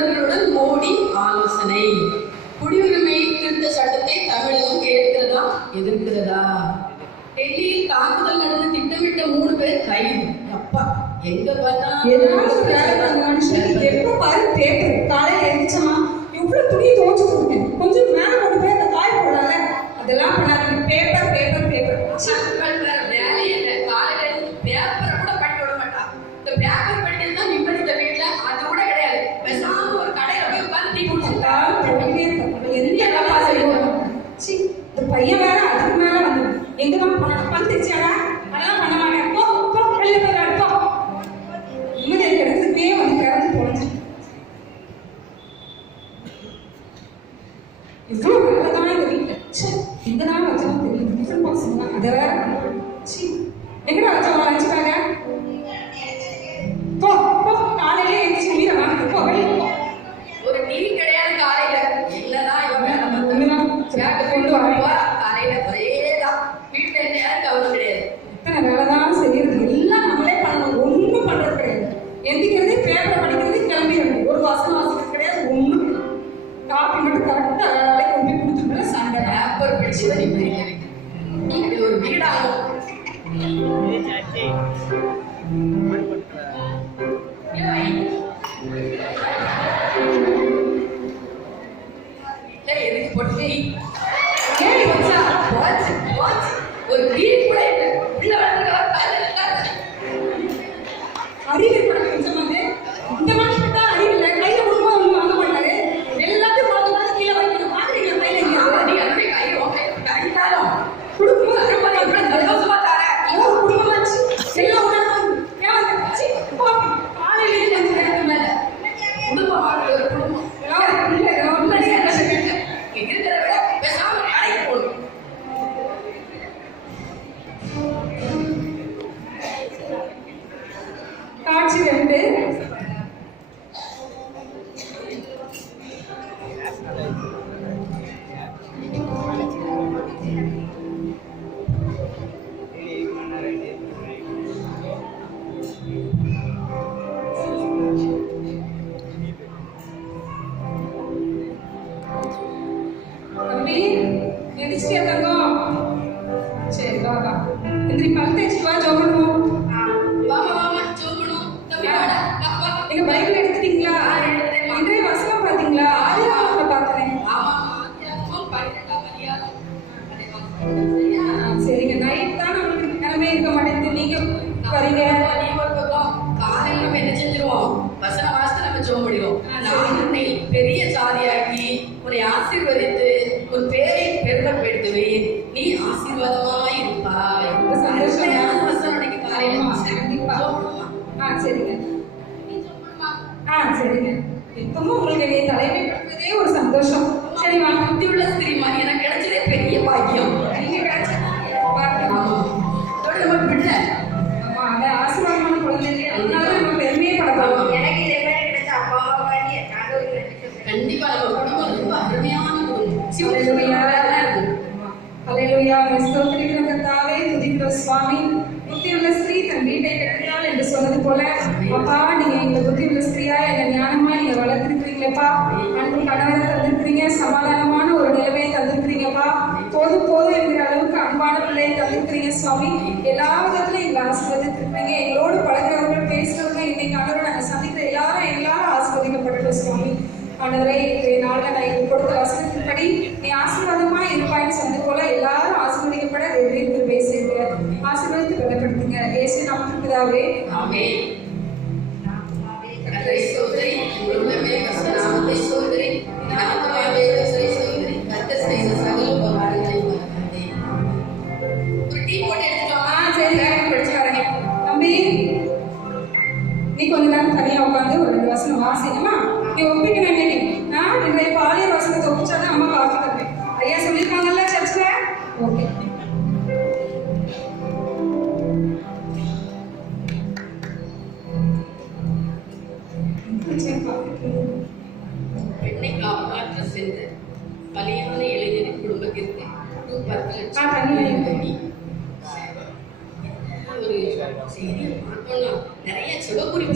நிபுணர்களுடன் மோடி ஆலோசனை. குடியுரிமை திருத்த சட்டத்தை தமிழகம் ஏற்கிறதா எதிர்க்கிறதா? டெல்லியில் தாக்குதல் நடந்து திட்டமிட்ட 3 பேர் கைது. அப்பா எங்க பார்த்தா எப்ப பாரு பேப்பர் காலையில எழுதிச்சமா இவ்வளவு துணியை துவைச்சு கொடுத்தேன், கொஞ்சம் மேல கொண்டு போய் அந்த காய போடாத, அதெல்லாம் பண்ணாதீங்க. பேப்பர் பேப்பர் பேப்பர் வேலை இல்லை. காலையில பேப்பரை கூட படிக்க விட மாட்டா. இந்த பேப்பர் படிக்கிறது தான் நிம்மதி. வீட்டுல அது கூட கிடையாது. பேசாம ஒரு கடையில போய் உட்கார்ந்து டீ குடிச்சுட்டா இந்த பையன் வேற அதுக்கு மேல வந்து எங்கதான் போனாலும் பல் தெரிச்சாடா, அதெல்லாம் பண்ண மாட்டேன், போ போ வெளில போய் அடிப்போ. நிம்மதி கிடைக்கிறதுக்கே வந்து கிடந்து போனது. இவ்வளோ வேலை தான் இந்த வீட்டில். இந்த நாள் வச்சாலும் தெரியும், டிஃபன் பாக்ஸ் அதை வேற எங்கடா வச்சவங்க நினைச்சுட்டாங்க. போ போ காலையிலே எழுந்திரிச்சு உயிரை வாங்க, போ வெளியே போ. ஒரு டீ கிடையாது காலையில. இல்லைன்னா இவங்க நம்ம கொண்டு வருவா காலையில ஒரேதான். வீட்டுல என்ன யாரும் கவனம் கிடையாது. இத்தனை வேலை தான் செய்யறது, எல்லாம் நம்மளே பண்ணணும், ஒன்றும் பண்றது கிடையாது. எந்திக்கிறதே பேப்பரை படிக்கிறது, கிளம்பிடுறது, ஒரு வாசம் வாசிக்கிறது கிடையாது, ஒன்றும். காப்பி மட்டும் கரெக்டாக வேலை கொண்டு போய் கொடுத்துட்டு சண்டை. பேப்பர் படிச்சு தான் நிம்மதி. இது ஒரு வீடாகும். எதுக்கு போட்டு ஒரு வீடு கூட இல்லை. உள்ள அறிவு கொஞ்சம் இந்த மனுஷன் தான் அறிவு இல்லை. கையில கொடுக்கும் ஒன்றும் வாங்க மாட்டாரு. எல்லாத்தையும் பார்த்து பார்த்து கீழே வைக்கணும். பாக்குறீங்க கையிலும் கொடுக்கும்போது சந்தோஷமா தரேன். குடும்பமாச்சு எல்லாம் காலையிலேயே வந்து நேரத்து மேல குடும்பம் ஒரு குடும்பம் இருக்கிற விட பேசாம வேலைக்கு போகணும். காட்சி 2. தம்பி எந்திரிச்சியா தங்கம்? சரி வா வா எந்திரி, பல் தேய்ச்சி வா, ஜோபனும். வாமா வாமா ஜோபனும். தம்பி வாடா வா. எங்க பைக்ல எடுத்துட்டீங்களா? இன்றைய வசனம் பாத்தீங்களா? ஆதியாகமத்துல பார்த்தேன். ஆமா ஆதியாகமம் 12ஆம் அதிகாரம். சரிங்க, நைட் தான் நம்மளுக்கு நிலைமை இருக்க மாட்டேங்குது, நீங்க வரீங்க. நீ ஒரு பக்கம் காலையில் நம்ம என்ன செஞ்சிருவோம்? வசன வாசத்தை நம்ம ஜோம் பண்ணிடுவோம். நான் உன்னை பெரிய சாதியாக்கி உன்னை ஆசீர்வதித்து உன் பேரை பெருமைப்படுத்துவேன், நீ ஆசீர்வாதமாய் இருப்பாய். சந்தோஷமான வசனம் இன்னைக்கு காலையில கண்டிப்பா. சரிங்க சரிங்க. எப்பவும் உங்களுக்கு என்னை தலைமைப்படுத்துவதே ஒரு சந்தோஷம். சரி வா. புத்தி உள்ள ஸ்திரீமா, எனக்கு கிடைச்சதே பெரிய பாக்கியம். நீங்க கிடைச்ச நம்ம பிள்ளை. ஆமா, அந்த ஆசீர்வாதமான குழந்தைங்க, அதனால நம்ம பெருமையே படலாம். எனக்கு இதே மாதிரி கிடைச்ச அப்பா அம்மாவாடி கண்டிப்பா நம்ம குடும்பம் ரொம்ப அருமையான குடும்பம். ஹல்லேலூயா. ஸ்தோத்திரிக்கிற கர்த்தாவே, துதிக்கிற சுவாமி. புத்தியுள்ள ஸ்திரீ தன் வீட்டை கட்டினாள் என்று சொன்னது போல அப்பா, நீங்க எங்களை புத்தியுள்ள ஸ்திரீயா எங்க ஞானமா நீங்க வளர்த்திருக்கிறீங்களேப்பா. அன்பு கணவரை தந்திருக்கிறீங்க, சமாதானமான ஒரு நிலைமையை தந்திருக்கிறீங்கப்பா. போதும் போதும் என்கிற அளவுக்கு அன்பான பிள்ளையை தந்திருக்கிறீங்க சுவாமி. எல்லா விதத்திலும் எங்களை ஆசீர்வதித்திருக்கிறீங்க. எங்களோடு பழகிறவர்கள் பேசுறவங்க இன்னைக்கு ஆண்டவரை நாங்கள் சந்திக்கிற எல்லாரும் ஆசீர்வதிக்கப்படட்டும் சுவாமி. ஆண்டவரே, நாளில் நான் எங்களுக்கு கொடுத்த வசனத்தின்படி நீ ஆசீர்வாதமா இருப்பாய்ன்னு சொன்னது போல எல்லாரும் ஆசீர்வதிக்கப்பட வெவ்வேறு கிருபை செய்கிற ஆசீர்வாதத்தை பலப்படுத்துங்க. இயேசு நாமத்தில் பிதாவே, ஆமென். கர்த்தரை ஸ்தோத்திரி, உள்ளமே நாமத்தை ஸ்தோத்திரி, நாமமே கர்த்தரை ஸ்தோத்திரி, கர்த்தர் செய்த சகல உபகாரங்களையும் மறக்காதே. ஒரு டீ போட்டு எடுத்துட்டோமா? சரி, படிச்சு வரேங்க. தம்பி, நீ கொஞ்ச நேரம் தனியா உட்காந்து ஒரு 2 வசனம் வாசிங்கம்மா. நீ ஒப்பிக்கணும். இன்னைக்கு நான் இன்றைய பாலியல் வசனத்தை ஒப்பிச்சாதான் அம்மா காஃபி தருவேன். ஐயா சொல்லியிருக்காங்கல்ல சர்ச்சில். ஓகே. பெண்ணை காப்பாற்ற சென்ற பலியான இளைஞரின் குடும்பத்திற்கு ஒரு செய்தியை பார்த்தோம்னா நிறைய சிவகுரி